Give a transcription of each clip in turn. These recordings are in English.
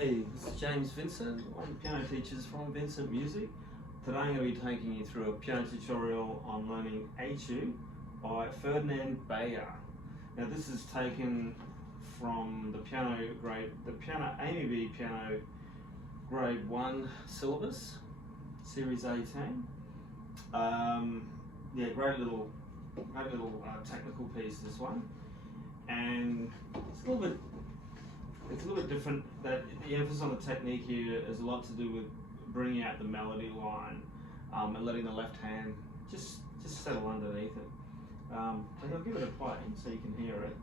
Hey, this is James Vincent, one of the piano teachers from Vincent Music. Today I'm going to be taking you through a piano tutorial on learning Etude by Beyer. Now this is taken from the piano AMEB piano grade 1 syllabus, series 18. Yeah, great little technical piece, this one, and it's a little bit different. That the emphasis on the technique here has a lot to do with bringing out the melody line and letting the left hand just settle underneath it. So I'll give it a play so you can hear it.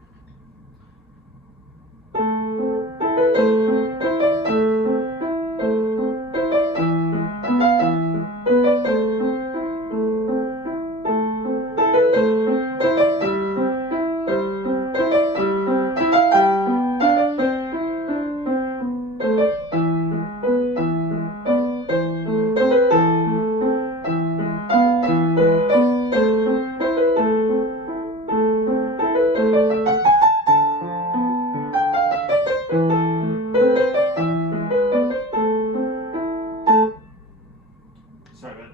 Sorry about a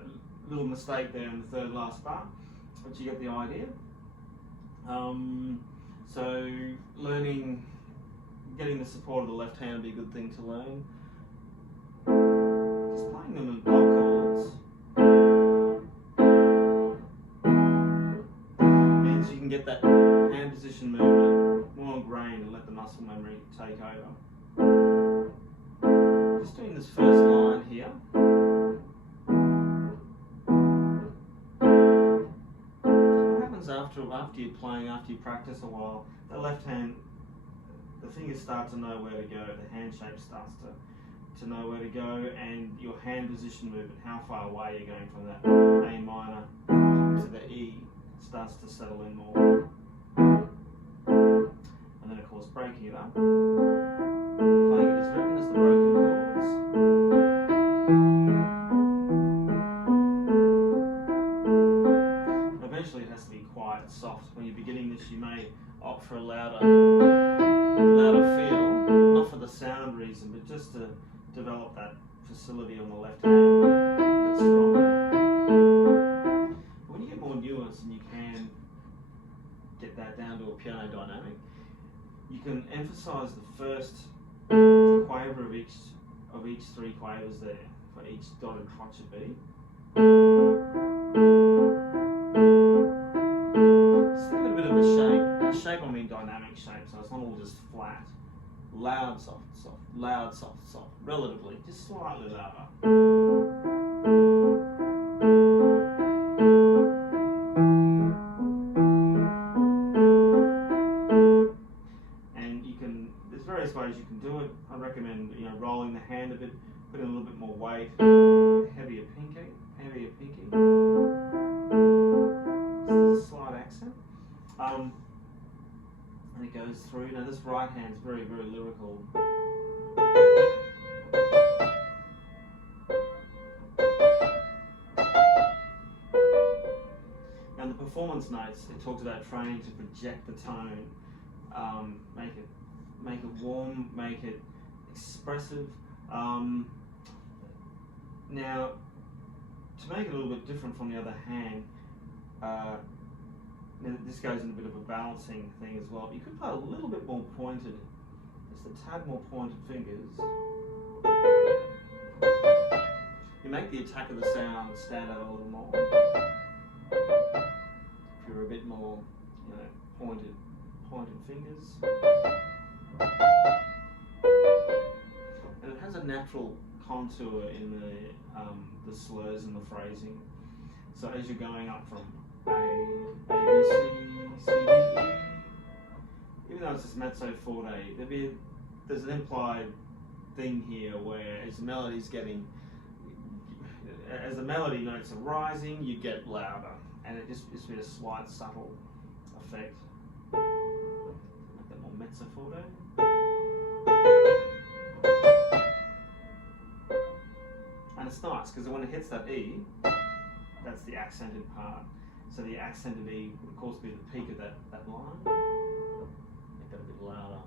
little mistake there in the third last bar, but you get the idea. So getting the support of the left hand would be a good thing to learn. Just playing them in block chords means you can get that hand position movement more ingrained and let the muscle memory take over. Just doing this first line here. After you're playing, after you practice a while, the left hand, the fingers start to know where to go, the hand shape starts to know where to go, and your hand position movement, how far away you're going from that A minor to the E, starts to settle in more. And then of course breaking it up, playing it as written as the broken chords. Eventually it has to be quiet, soft. When you're beginning this, you may opt for a louder feel, not for the sound reason, but just to develop that facility on the left hand that's stronger. But when you get more nuance and you can get that down to a piano dynamic, you can emphasize the first quaver of each three quavers there for each dotted crotchet beat. Shape, I mean dynamic shape, so it's not all just flat. Loud, soft, soft, loud, soft, soft, relatively, just slightly louder. And there's various ways you can do it. I recommend, rolling the hand a bit, putting a little bit more weight, heavier pinky. Just a slight accent. And it goes through. Now this right hand's very, very lyrical. And the performance notes, it talks about training to project the tone, make it warm, make it expressive. Now, to make it a little bit different from the other hand, now this goes in a bit of a balancing thing as well, but you could play a little bit more pointed, just a tad more pointed fingers. You make the attack of the sound stand out a little more. If you're a bit more, pointed fingers. And it has a natural contour in the slurs and the phrasing. So as you're going up from A, B, C, D, E. Even though it's just mezzo forte, there's an implied thing here where as the melody notes are rising, you get louder, and it just be a slight subtle effect. Make that more mezzo forte. And it's nice because when it hits that E, that's the accented part. So the accented E would of course be the peak of that line. Make that a bit louder.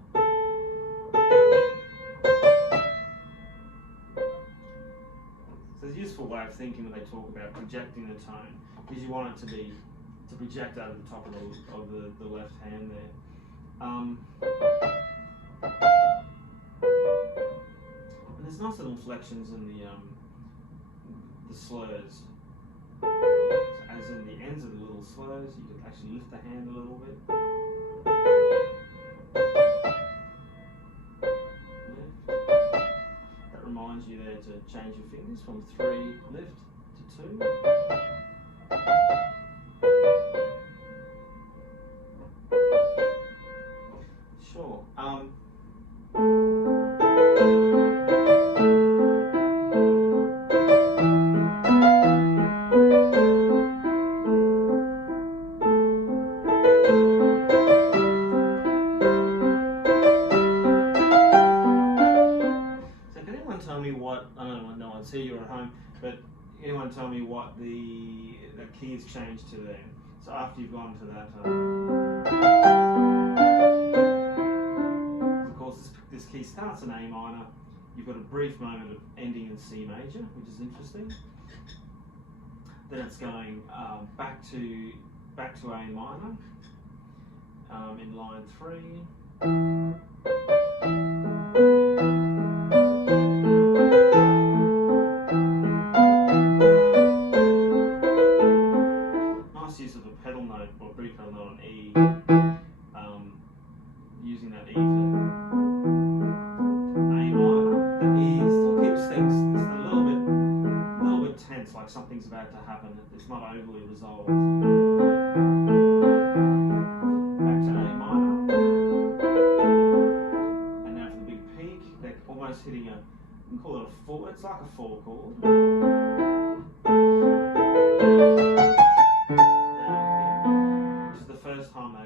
useful way of thinking when they talk about projecting the tone, because you want it to project over the top of the left hand there. And there's nice little inflections in the slurs. So as in the ends of the little slurs, you can actually lift the hand a little bit. That reminds you there to change your fingers from 3 lift to 2. Sure. Tell me what, I don't know, no one's here, you're at home, but anyone tell me what the key is changed to there. So after you've gone to that, of course this key starts in A minor, you've got a brief moment of ending in C major, which is interesting. Then it's going back to A minor in line 3. Use of a pedal note or brief pedal note on E, using that E to A minor. The E still keeps things a little bit tense, like something's about to happen. It's not overly resolved. Back to A minor, and now for the big peak, they're almost hitting a, we call it a 4. It's like a 4 chord. First time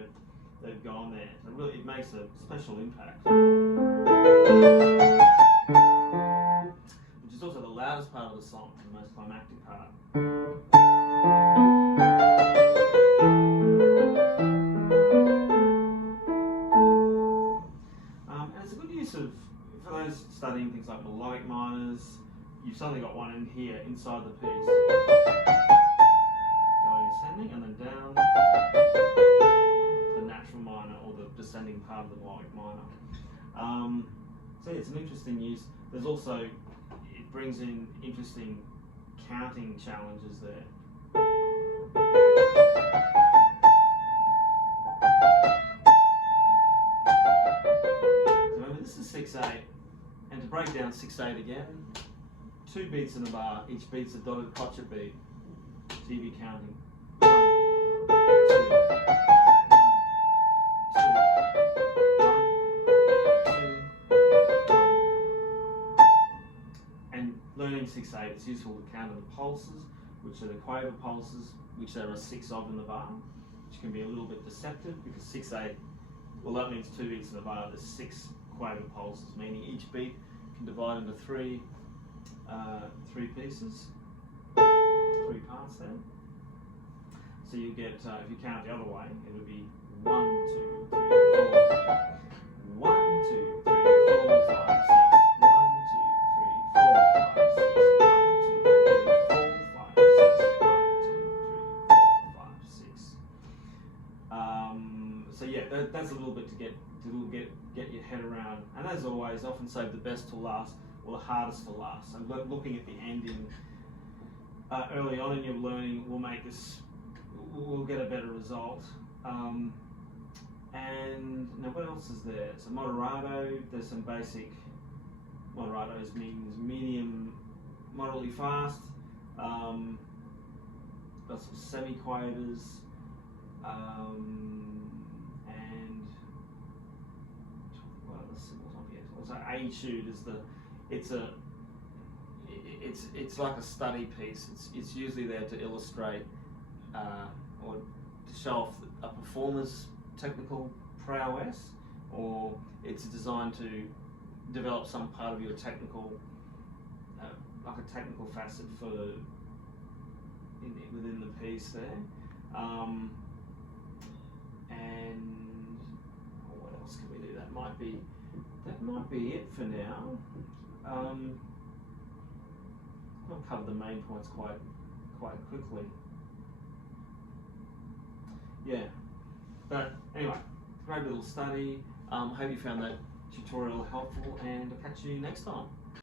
they've gone there. So really, it makes a special impact. Which is also the loudest part of the song, the most climactic part. And it's a good use of, for those studying things like melodic minors, you've suddenly got one in here, inside the piece. Going ascending and then down. Minor or the descending part of the melodic minor. So yeah, it's an interesting use. There's also, it brings in interesting counting challenges there. So remember, this is 6/8, and to break down 6/8 again, 2 beats in a bar, each beat's a dotted crotchet beat. So you'd be counting 1, 2. Learning 6/8, it's useful to counter the pulses, which are the quaver pulses, which there are 6 of in the bar, which can be a little bit deceptive because 6/8, well, that means 2 beats in the bar, there's 6 quaver pulses, meaning each beat can divide into 3 pieces, 3 parts there. So you get, if you count the other way, it would be 1, 2, 3, 4. 1, 2, 3, 4, 5, 6. 1, 2, 3, 4, 5, 6. 1, 2, 3, 4, 5, 6. 1, 2, 3, 4, 5, 6. So yeah, that's a little bit to get your head around. And as always, often save the best to last, or the hardest for last. So looking at the ending early on in your learning will make this, we'll get a better result. And now what else is there? So moderato, there's some basic, moderato means medium, moderately fast. Got some semi-quavers, and what other symbols on here? Also Etude is it's like a study piece. It's usually there to illustrate or to show off a performer's technical prowess, or it's designed to develop some part of your technical, like a technical facet for within the piece there. And what else can we do? That might be it for now. I've covered the main points quite quickly. Yeah, but anyway, great little study. Hope you found that tutorial helpful, and I'll catch you next time.